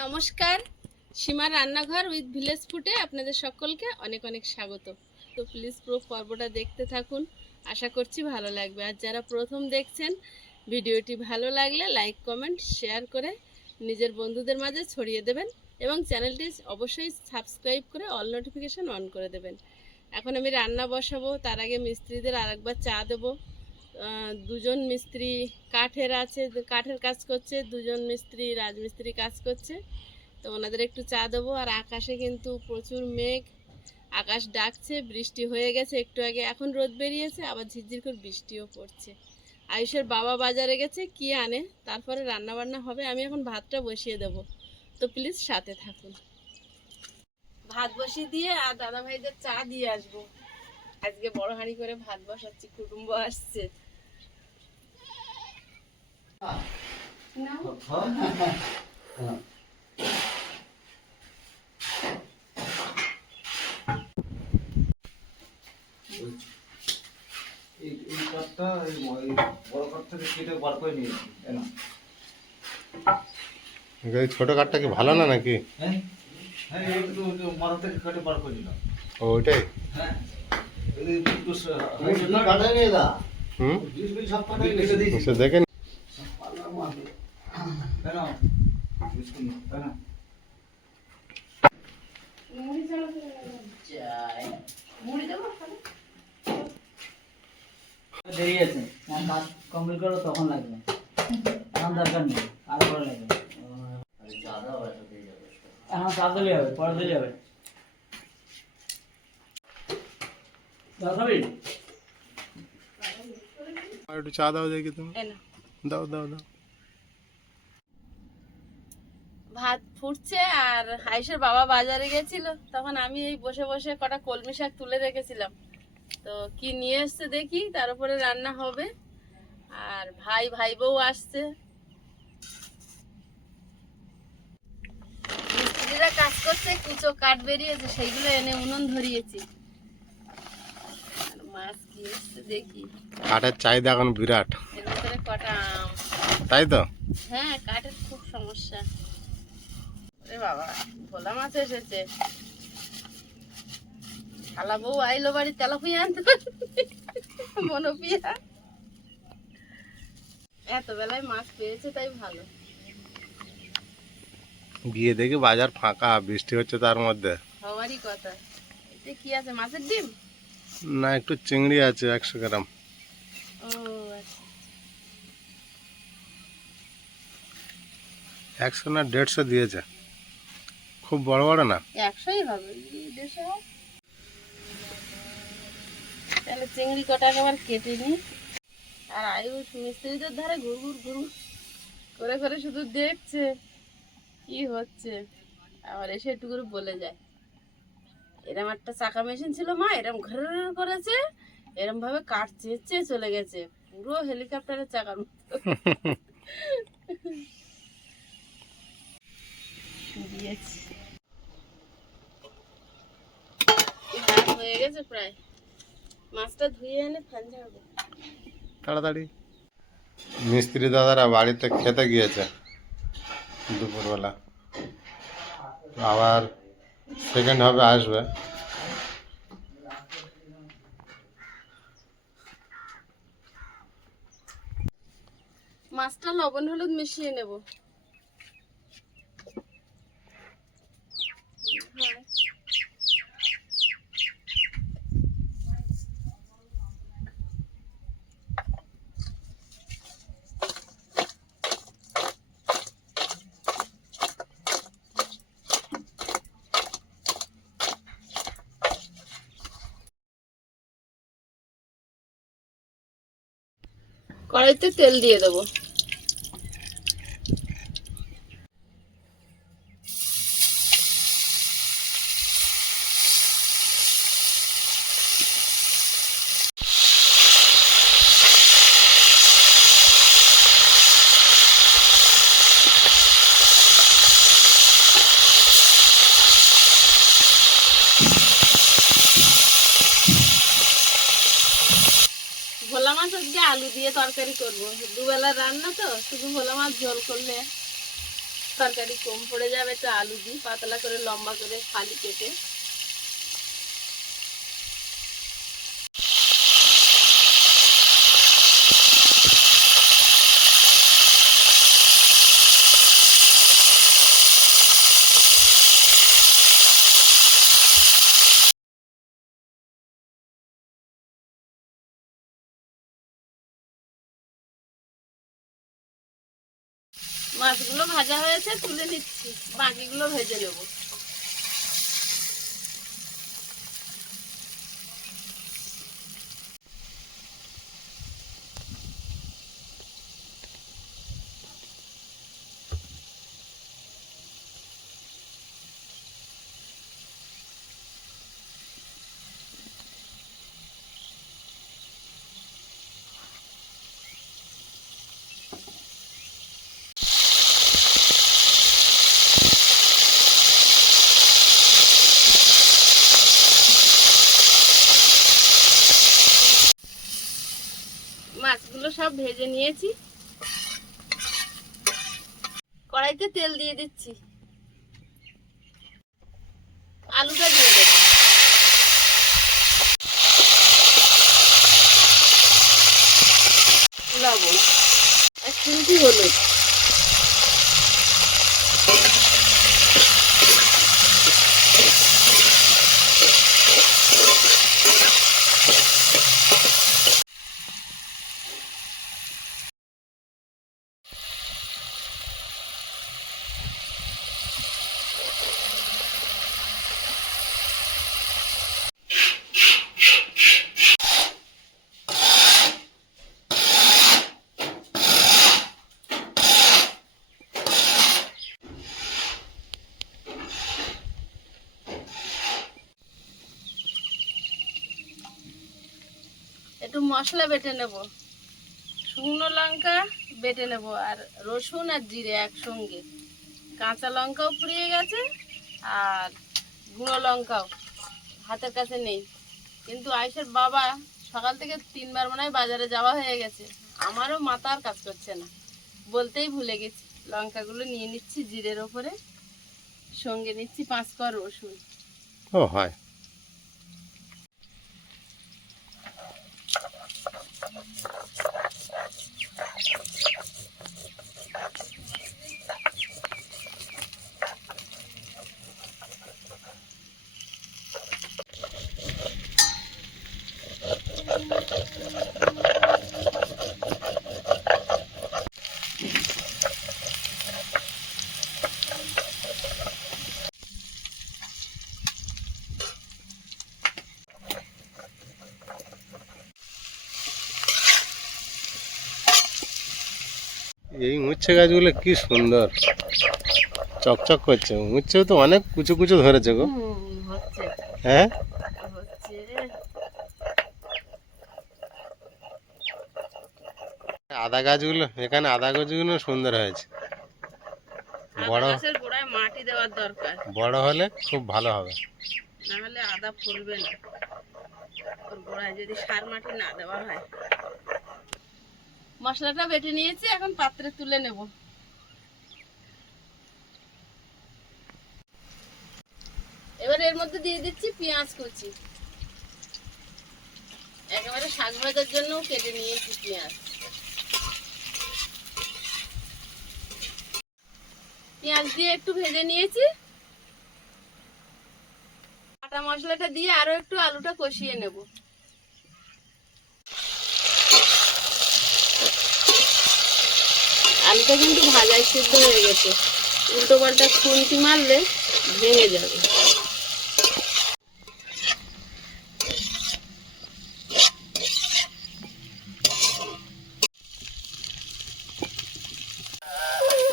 নমস্কার। সীমা রান্নাঘর with village ফুটে আপনাদের সকলকে অনেক অনেক স্বাগত। তো প্লিজ পুরো পর্বটা দেখতে থাকুন। আশা করছি ভালো লাগবে। আর যারা প্রথম দেখছেন, ভিডিওটি ভালো লাগলে লাইক, কমেন্ট, শেয়ার করে নিজের বন্ধুদের মাঝে ছড়িয়ে দেবেন এবং চ্যানেলটি অবশ্যই সাবস্ক্রাইব করে অল নোটিফিকেশান অন করে দেবেন। এখন আমি রান্না বসাবো, তার আগে মিস্ত্রিদের আরেকবার চা দেবো। দুজন মিস্ত্রি কাঠের আছে, কাঠের কাজ করছে, দুজন মিস্ত্রি রাজমিস্ত্রি কাজ করছে। তো ওনাদের একটু চা দেবো, আর আকাশে কিন্তু প্রচুর মেঘ, আকাশ ডাকছে, বৃষ্টি হয়ে গেছে একটু আগে, এখন রোদ বেরিয়েছে, আবার ঝিরঝির করে বৃষ্টিও পড়ছে। আয়ুষের বাবা বাজারে গেছে, কি আনে, তারপরে রান্না বান্না হবে, আমি এখন ভাতটা বসিয়ে দেবো। তো প্লিজ সাথে থাকুন। ভাত বসিয়ে দিয়ে, আর দাদা ভাইদের চা দিয়ে আসব। আজকে বড় হাঁড়ি করে ভাত বসাচ্ছি, কুটুম্ব আসছে। নাও। এই এই কাঠটা এই বড় কাঠ থেকে কেটে বার করে নিয়েছি না? এই ছোট কাঠটা কি ভালো না নাকি? হ্যাঁ হ্যাঁ এই মাথা থেকে কেটে বার করে নিলাম। ও ওইটাই? হ্যাঁ এই দেখেন তাই না বিস্কুট না, তাই না দেরি আছে আমার কাজ কমপ্লিট করো তখন লাগবে এখন দরকার নেই আর পরে লাগবে এখন চা দিলে হবে পরে দিলে হবে চা খাবি আর একটু চা দাও দেখি তুমি এই নাও। দাও দাও দাও ভাত ফুটছে আর আয়ুষের বাবা বাজারে গেছিল। তখন আমি এই বসে বসে কটা কলমি শাক তুলে রেখেছিলাম। তো কি নিয়ে এসছে দেখি তার উপরে রান্না হবে। আর ভাই ভাই বউ আসছে। মিস্ত্রিরা কাজ করছে কুচো কাঠ বেরিয়েছে সেইগুলো এনে উনুন ধরিয়েছি। আর মাছ কি এসছে দেখি। কাঠের চাহিদা এখন বিরাট। এর ভিতরে কটা তাই তো? হ্যাঁ কাঠের খুব সমস্যা। ওরে বাবা ভোলা মাছ এসেছে। খালা বউ আইলো বাড়ি তেলাপুয়া আনতে। মনোপিয়া। এত বেলায় মাছ পেয়েছে তাই ভালো। গিয়ে দেখি বাজার ফাঁকা বৃষ্টি হচ্ছে তার মধ্যে। হওয়ারই কথা। এতে কি আছে মাছের ডিম? না একটু চিংড়ি আছে একশো গ্রাম। ও আচ্ছা। একশো না দেড়শো দিয়েছে। খুব বড় বড় না? একশোই হবে। দেড়শো। তাহলে চিংড়ি কটা আবার কেটে নি আর আয়ুষ মিস্ত্রিদের ধারে ঘুর ঘুর ঘুর ঘুর করে করে শুধু দেখছে কি হচ্ছে। আবার এসে একটু করে বলে যায়। এরম একটা চাকা মেশিন ছিল মা এরম ঘর করেছে এরম ভাবে কাঠ চেঁচে চলে গেছে। পুরো হেলিকপ্টারের চাকার মতো। দিয়েছি। হয়ে গেছে প্রায়। মাছটা ধুয়ে এনে ফ্যান ঝাড়বো তাড়াতাড়ি। মিস্ত্রি দাদারা বাড়িতে খেতে গিয়েছে দুপুরবেলা। আবার সেকেন্ড হবে আসবে। মাছটা লবণ হলুদ মিশিয়ে নেব। কড়াইতে তেল দিয়ে দেবো ভোলা মাছ আজকে আলু দিয়ে তরকারি করব। দুবেলা রান্না তো, শুধু ভোলা মাছ ঝোল করলে তরকারি কম পড়ে যাবে, তো আলু দিই পাতলা করে লম্বা করে ফালি কেটে মাছগুলো ভাজা হয়েছে তুলে নিচ্ছি। বাকিগুলো ভেজে নেব মাছগুলো সব ভেজে নিয়েছি। কড়াইতে তেল দিয়ে দিচ্ছি। আলুটা দিয়ে দেবো। লবণ আর চিমটি হলুদ একটু মশলা বেটে নেব। শুকনো লঙ্কা বেটে নেব আর রসুন আর জিরে একসঙ্গে। কাঁচা লঙ্কাও পুড়িয়ে গেছে আর গুঁড়ো লঙ্কাও হাতের কাছে নেই। কিন্তু আয়সের বাবা সকাল থেকে তিনবার মনে হয় বাজারে যাওয়া হয়ে গেছে। আমারও মাথার কাজ করছে না। বলতেই ভুলে গেছি। লঙ্কাগুলো নিয়ে নিচ্ছি জিরের ওপরে। সঙ্গে নিচ্ছি পাঁচ কর রসুন। ও, হয়। এই উচ্ছে গাছগুলো কি সুন্দর। চকচক করছে। উচ্ছেও তো অনেক কুচু কুচু ধরেছে গো। হ্যাঁ? আদা গাছগুলো এখানে আদা গাছগুলো সুন্দর হয়েছে। বড় মাটি দেওয়ার দরকার। বড় হলে খুব ভালো হবে। না হলে আদা ফলবে না। গোড়ায় যদি সার মাটি না দেওয়া হয়। মশলাটা বেটে নিয়েছি, এখন পাত্রে তুলে নেব। এবার এর মধ্যে দিয়ে দিচ্ছি পেঁয়াজ কুচি। একেবারে শাক ভাজার জন্য কেটে নিয়েছি পেঁয়াজ। পেঁয়াজ দিয়ে একটু ভেজে নিয়েছি। বাটা মশলাটা দিয়ে আরও একটু আলুটা কষিয়ে নেব। আলুটা কিন্তু ভাজায় সিদ্ধ হয়ে গেছে। উল্টো পাল্টা খুন্তি মারলে ভেঙে যাবে।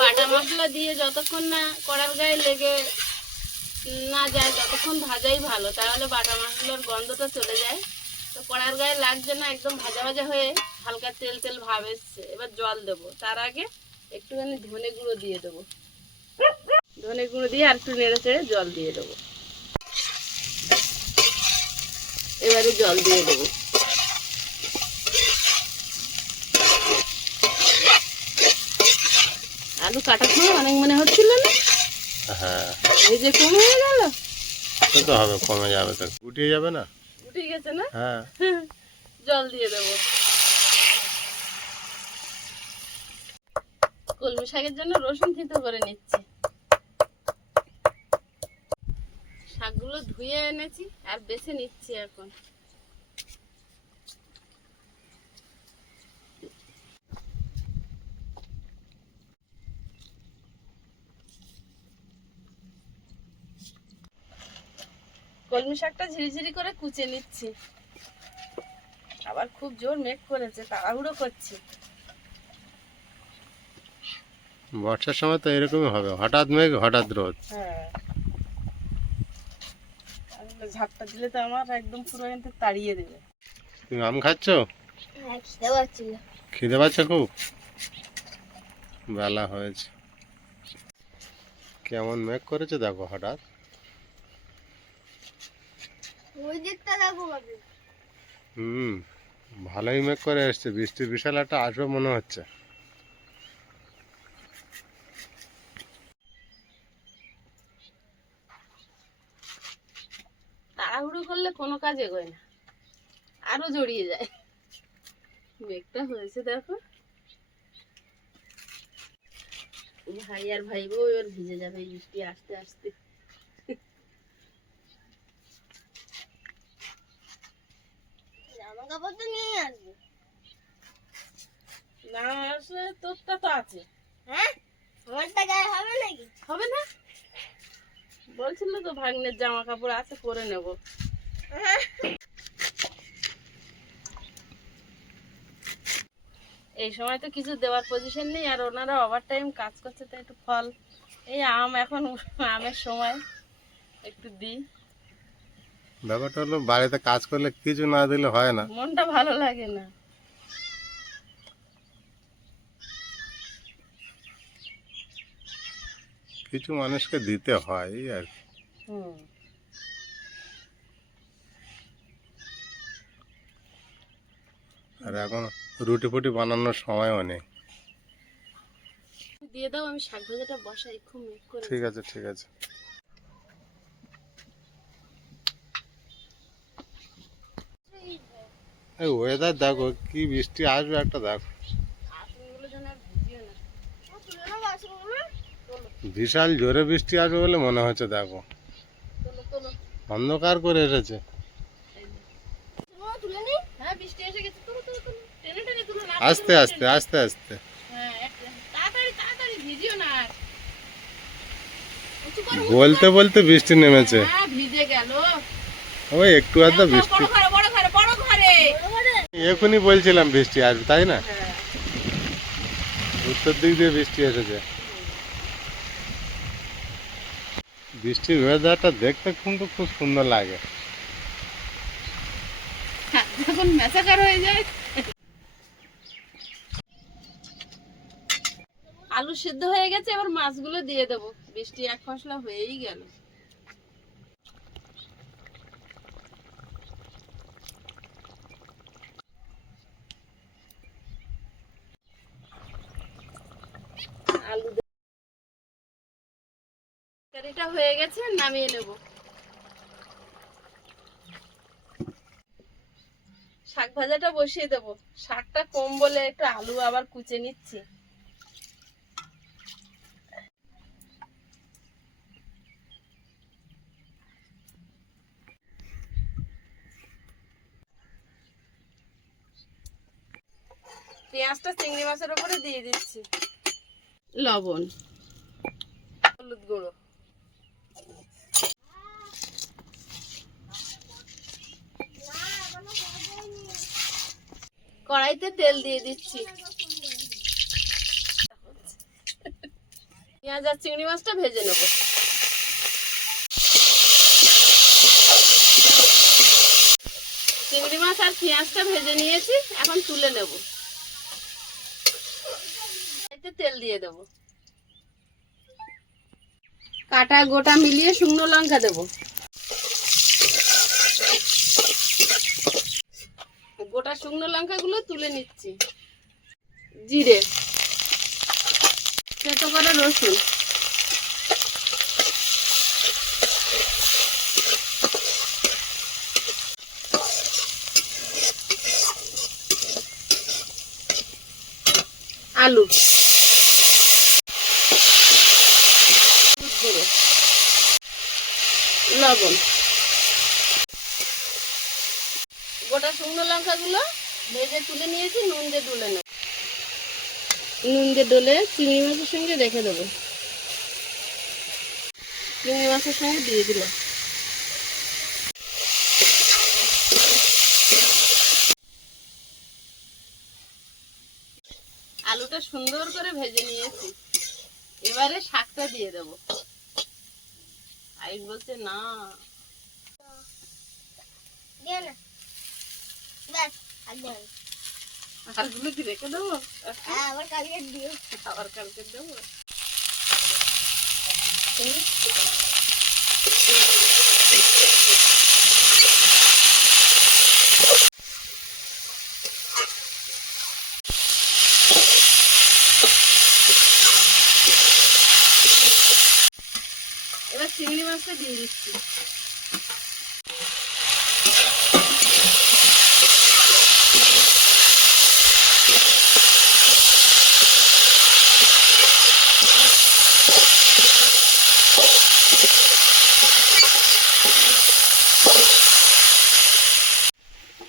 বাটা দিয়ে যতক্ষণ না কড়ার গায়ে লেগে না যায়, ততক্ষণ ভাজাই ভালো। তাহলে বাটা মশলার গন্ধটা চলে যায়। তো কড়ার গায়ে লাগছে না, একদম ভাজা ভাজা হয়ে হালকা তেল তেল ভাব এসছে। এবার জল দেব। তার আগে একটুখানি ধনে গুঁড়ো দিয়ে দেবো। ধনে গুঁড়ো দিয়ে আর একটু নেড়ে চেড়ে জল দিয়ে দেবো। এবারে জল দিয়ে দেবো। আলু কাটার সময় অনেক মনে হচ্ছিল না? হ্যাঁ। এই যে কম গেল? তো হবে কমে যাবে তো। গুটিয়ে যাবে না? উঠে গেছে না? হ্যাঁ। জল দিয়ে দেবো। কলমি শাকের জন্য রসুন থেতো করে নিচ্ছি। শাকগুলো ধুয়ে এনেছি আর বেছে নিচ্ছি এখন। কলমি শাকটা ঝিরিঝিরি করে কুচে নিচ্ছি। আবার খুব জোর মেঘ করেছে, তাড়াহুড়ো করছি। বর্ষার সময় তো এরকমই হবে হঠাৎ মেঘ হঠাৎ রোদ। হ্যাঁ। ঝাপটা দিলে তো আমার একদম পুরো কিন্তু তাড়িয়ে দেবে। তুমি আম খাচ্ছ? হ্যাঁ খিদে পাচ্ছে খুব? বেলা হয়েছে। কেমন মেঘ করেছে দেখো হঠাৎ। ওই দিকটা দেখো হুম ভালোই মেঘ করে এসছে বৃষ্টির বিশাল একটা আসবে মনে হচ্ছে তাড়াহুড়ো করলে কোনো কাজ এগোয় না। আরও জড়িয়ে যায়। মেঘটা হয়েছে দেখো। ভাই আর ভাই বউ এবার ভিজে যাবে বৃষ্টি আসতে আসতে। জামা কাপড় তো নিয়ে আসবে। না আসলে তোরটা তো আছে। হ্যাঁ? আমারটা গায়ে হবে নাকি? হবে না? বলছিল তো ভাগ্নের জামা কাপড় আছে পরে নেব। এই সময় তো কিছু দেওয়ার পজিশন নেই আর ওনারা ওভার টাইম কাজ করছে তো একটু ফল। এই আম এখন আমের সময় একটু দিই। ব্যাপারটা হলো বাড়িতে কাজ করলে কিছু না দিলে হয় না। মনটা ভালো লাগে না। কিছু মানুষকে দিতে হয় আর কি। আর এখন রুটি ফুটি বানানোর সময়ও নেই। দিয়ে দাও আমি শাক ভাজাটা বসাই খুব মেঘ করে ঠিক আছে ঠিক আছে। এই ওয়েদার দেখো কি বৃষ্টি আসবে একটা দেখো। বিশাল জোরে বৃষ্টি আসবে বলে মনে হচ্ছে দেখো। অন্ধকার করে এসেছে তুলে নি হ্যাঁ বৃষ্টি এসে গেছে তুলো তুলো তুলো টেনে টেনে তুলো না আস্তে আস্তে আস্তে আস্তে। হ্যাঁ বলতে বলতে বৃষ্টি নেমেছে। হ্যাঁ ওই একটু আধা বৃষ্টি। এখনই বলছিলাম বৃষ্টি আসবে তাই না? হ্যাঁ। উত্তর দিক দিয়ে বৃষ্টি এসেছে। বৃষ্টির ওয়েদারটা দেখতে কিন্তু খুব সুন্দর লাগে। যখন মেসাকার হয়ে যায় আলু সিদ্ধ হয়ে গেছে, এবার মাছগুলো দিয়ে দেবো। বৃষ্টি এক ফসলা হয়েই গেল। আলু হয়ে গেছে, নামিয়ে নেব। শাক ভাজাটা বসিয়ে দেবো। শাকটা কম বলে একটু আলু আবার কুচে নিচ্ছি। পেঁয়াজটা চিংড়ি মাছের উপরে দিয়ে দিচ্ছি। লবণ। হলুদ গুঁড়ো। কড়াইতে তেল দিয়ে দিচ্ছি। পেঁয়াজ আর চিংড়ি মাছটা ভেজে নেব। চিংড়ি মাছ আর পেঁয়াজটা ভেজে নিয়েছি এখন তুলে নেব। তেল দিয়ে দেব। কাটা গোটা মিলিয়ে শুকনো লঙ্কা দেবো। গোটা শুকনো লঙ্কাগুলো তুলে নিচ্ছি। জিরে। করে করে রসুন। আলু হলুদ গুঁড়ো, লবণ গোটা শুকনো লঙ্কাগুলো ভেজে তুলে নিয়েছি নুন দিয়ে ডলে নেব। নুন দিয়ে ডলে চিংড়ি মাছের সঙ্গে রেখে দেবো। চিংড়ি মাছের সঙ্গে দিয়ে দিলাম। আলুটা সুন্দর করে ভেজে নিয়েছি। এবারে শাকটা দিয়ে দেব। আইস বলছে না। আলগুলো কি রেখে দেবো? হ্যাঁ আবার কালকে দিও। আবার কালকে দেবো এবার চিংড়ি মাছটা দিয়ে দিচ্ছি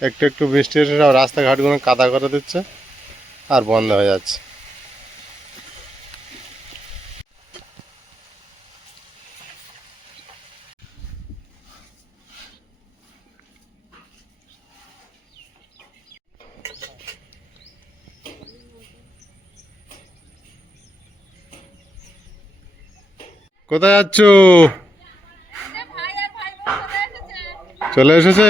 একটু একটু বৃষ্টি এসে সব রাস্তাঘাটগুলো কাদা করে দিচ্ছে আর বন্ধ হয়ে যাচ্ছে। কোথায় যাচ্ছ? চলে এসেছে?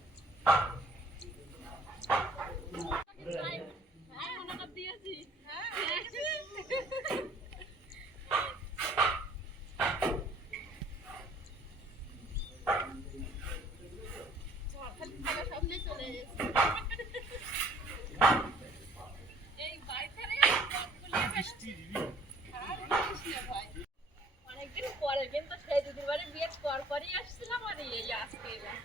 অনেকদিন পরে কিন্তু সেই দিদির বাড়ি বিয়ের পর পরই আসছিলাম আর এই আজকে এলাম।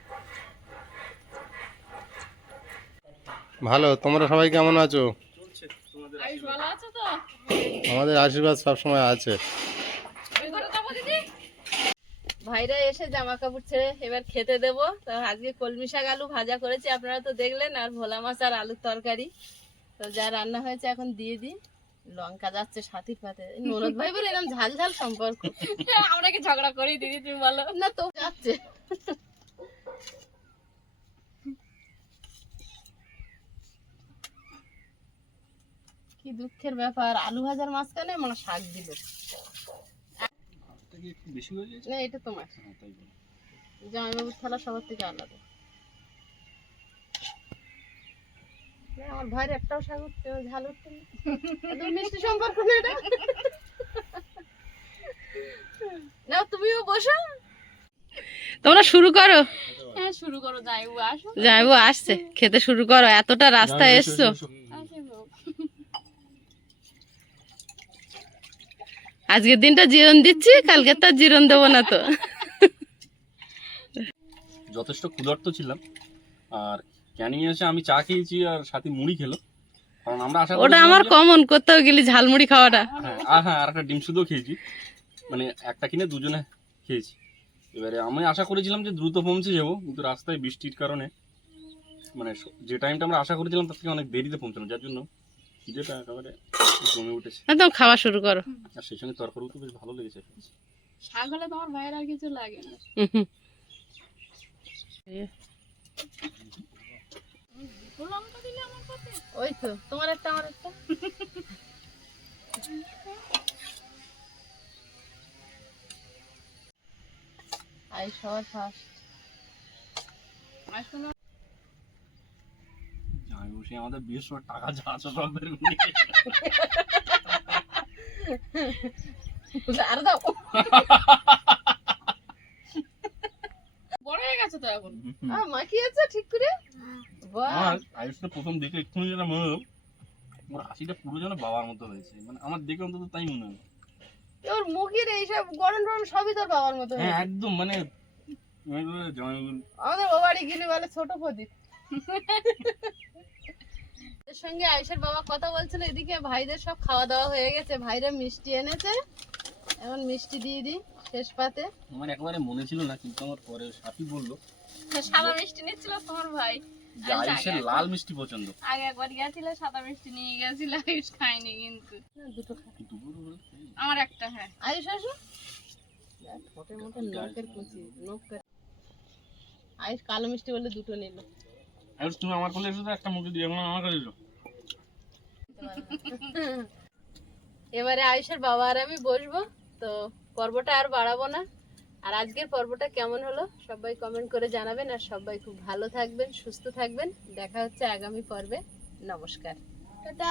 ভালো তোমরা সবাই কেমন আছো? আয়ুষ ভালো আছো তো? আমাদের আশীর্বাদ সবসময় আছে। ভাইরা এসে জামা কাপড় ছেড়ে এবার খেতে দেবো। তো আজকে কলমি শাক আলু ভাজা করেছি আপনারা তো দেখলেন আর ভোলা মাছ আর আলুর তরকারি। তো যা রান্না হয়েছে এখন দিয়ে দিই। লঙ্কা যাচ্ছে সাথীর পাতে। ননদ ভাই বলে এরকম ঝাল ঝাল সম্পর্ক। আমরা কি ঝগড়া করি দিদি তুমি বলো। না তো যাচ্ছে। কি দুঃখের ব্যাপার আলু ভাজার মাঝখানে আমার শাক দিল। না এটা তোমার। জামাইবাবুর থালা সবার থেকে আলাদা না, আমার ভাইয়ের একটাও শাক উঠতে ঝাল উঠতে মিষ্টি সম্পর্ক না এটা? না তুমিও বসো। তোমরা শুরু করো। হ্যাঁ শুরু করো জামাইবাবু আসো। জামাইবাবু আসছে। খেতে শুরু করো এতটা রাস্তা এসছো। আজকের দিনটা জীবন দিচ্ছি কালকে তো আর জীবন দেবো না তো। যথেষ্ট ক্ষুধার্ত ছিলাম আর ক্যানিং এসে আমি চা খেয়েছি আর সাথে মুড়ি খেলো। কারণ আমরা আশা ওটা আমার কমন কোথাও গেলি ঝালমুড়ি খাওয়াটা। হ্যাঁ আর হ্যাঁ আর একটা ডিম শুধু খেয়েছি। মানে একটা কিনে দুজনে খেয়েছি। এবারে আমি আশা করেছিলাম যে দ্রুত পৌঁছে যাব কিন্তু রাস্তায় বৃষ্টির কারণে মানে যে টাইমটা আমরা আশা করেছিলাম তার থেকে অনেক দেরিতে পৌঁছানো যার জন্য খিদেটা একেবারে জমে উঠেছে। একদম খাওয়া শুরু করো। আর সেই সঙ্গে তরকারিও তো বেশ ভালো লেগেছে শাক হলে তোমার ভাইয়ের আর কিছু লাগে না। ওই তো তোমার একটা আমার একটা। আই সবার ফার্স্ট আমি বসে আমাদের বেশ সব টাকা যা আছে সব বের করে আর দাও। বড় হয়ে গেছে তো এখন। মাখিয়েছে ঠিক করে? আমার আয়ুষটা প্রথম দেখে এক্ষুনি যেটা মনে হলো ওর হাসিটা পুরো যেন বাবার মতো হয়েছে। মানে আমার দেখে অন্তত তাই মনে হলো। তোর মুখের এইসব গরম টরম সবই তোর বাবার মতো হ্যাঁ একদম মানে আমাদের ও বাড়ি গেলে বলে ছোট প্রদীপ। এর সঙ্গে আয়ুষের বাবা কথা বলছিল এদিকে ভাইদের সব খাওয়া দাওয়া হয়ে গেছে। ভাইরা মিষ্টি এনেছে। এখন মিষ্টি দিয়ে দিই শেষ পাতে। আমার একবারে মনে ছিল না কিন্তু আমার পরে সাথী বলল সাদা মিষ্টি নিচ্ছিল তোমার ভাই। আয়ুষের লাল মিষ্টি পছন্দ। আগে একবার গেছিল সাদা মিষ্টি নিয়ে গেছিল আয়ুষ খায়নি কিন্তু। দুটো দুপুর বেলা আমার একটা হ্যাঁ। আয়ুষ আসো। ঠোঁটের মতো নখের কুচি নখ আয়ুষ কালো মিষ্টি বলে দুটো নিল। আয়ুষ তুমি আমার কোলে এসো একটা মুখে দিয়ে এখন আমার কাছে এবারে আয়ুষের বাবা আর আমি বসবো তো পর্বটা আর বাড়াবো না। আর আজকের পর্বটা কেমন হলো? সবাই কমেন্ট করে জানাবেন আর সবাই খুব ভালো থাকবেন, সুস্থ থাকবেন। দেখা হচ্ছে আগামী পর্বে। নমস্কার। টাটা।